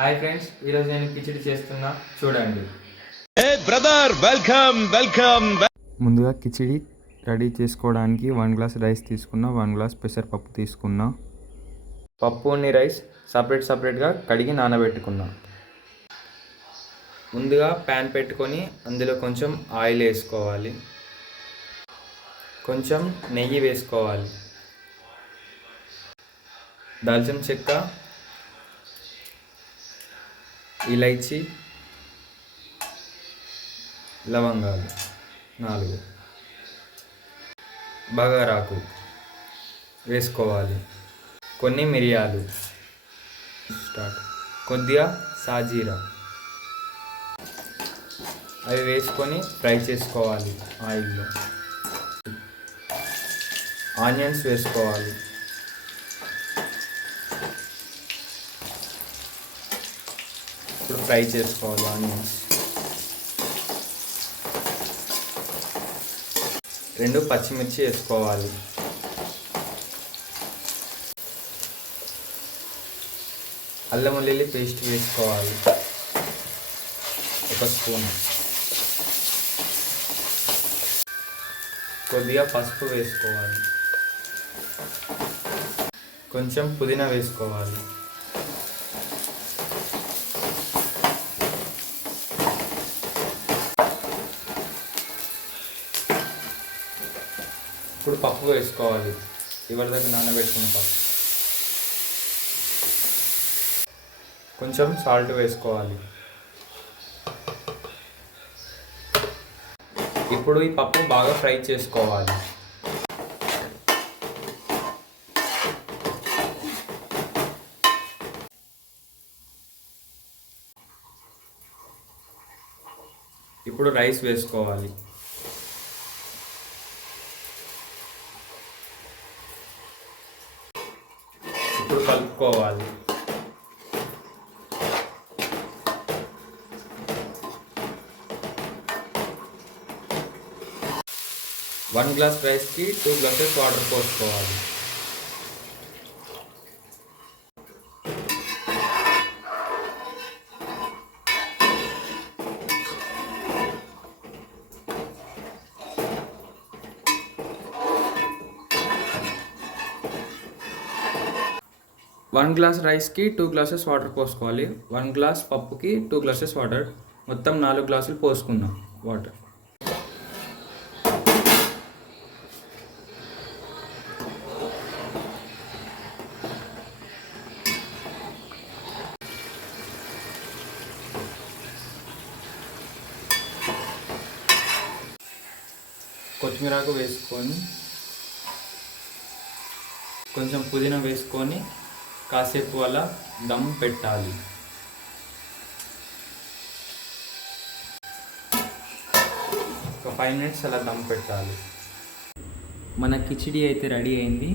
Hi friends, ఈరోజు నేను కిచిడి చేస్తున్నా, చూడండి. Brother welcome. ముందుగా కిచిడి రెడీ చేసుకోవడానికి 1 గ్లాస్ రైస్ తీసుకున్నా, 1 గ్లాస్ పెసరపప్పు తీసుకున్నా. పప్పుని రైస్ సపరేట్గా కడిగి నానబెట్టుకున్నా. ముందుగా ప్యాన్ పెట్టుకొని అందులో కొంచెం ఆయిల్ వేసుకోవాలి, కొంచెం నెయ్యి వేసుకోవాలి, దాల్చిన చెక్క, ఇలైచి, లవంగాలు 4, బగారాకు వేసుకోవాలి, కొన్ని మిరియాలు, కొద్దిగా సాజీరా అవి వేసుకొని ఫ్రై చేసుకోవాలి ఆయిల్లో. ఆనియన్స్ వేసుకోవాలి, ఇప్పుడు ఫ్రై చేసుకోవాలి ఆనియన్స్. 2 పచ్చిమిర్చి వేసుకోవాలి, అల్లం వెల్లుల్లి పేస్ట్ వేసుకోవాలి 1 స్పూన్, కొద్దిగా పసుపు వేసుకోవాలి, కొంచెం పుదీనా వేసుకోవాలి, ఇప్పుడు పప్పు వేసుకోవాలి, ఇవరిదాకా నానబెట్టుకున్న పప్పు, కొంచెం సాల్ట్ వేసుకోవాలి. ఇప్పుడు ఈ పప్పు బాగా ఫ్రై చేసుకోవాలి. ఇప్పుడు రైస్ వేసుకోవాలి, ఇప్పుడు కలుపుకోవాలి. వన్ గ్లాస్ రైస్కి 2 గ్లాసెస్ వాటర్ పోసుకోవాలి. వన్ గ్లాస్ రైస్కి 2 గ్లాసెస్ వాటర్ పోసుకోవాలి. 1 గ్లాస్ పప్పుకి 2 గ్లాసెస్ వాటర్, మొత్తం 4 గ్లాసులు పోసుకుందాం వాటర్. కొత్తిమీరాకు వేసుకొని, కొంచెం పుదీనా వేసుకొని కాసేపు అలా దమ్ పెట్టాలి. ఒక 5 మినిట్స్ అలా దమ్ పెట్టాలి. మన కిచిడి అయితే రెడీ అయింది.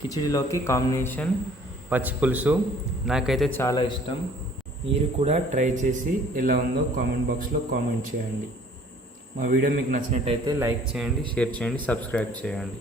కిచిడిలోకి కాంబినేషన్ పచ్చి పులుసు నాకైతే చాలా ఇష్టం. మీరు కూడా ట్రై చేసి ఎలా ఉందో కామెంట్ బాక్స్లో కామెంట్ చేయండి. మా వీడియో మీకు నచ్చినట్టయితే లైక్ చేయండి, షేర్ చేయండి, సబ్స్క్రైబ్ చేయండి.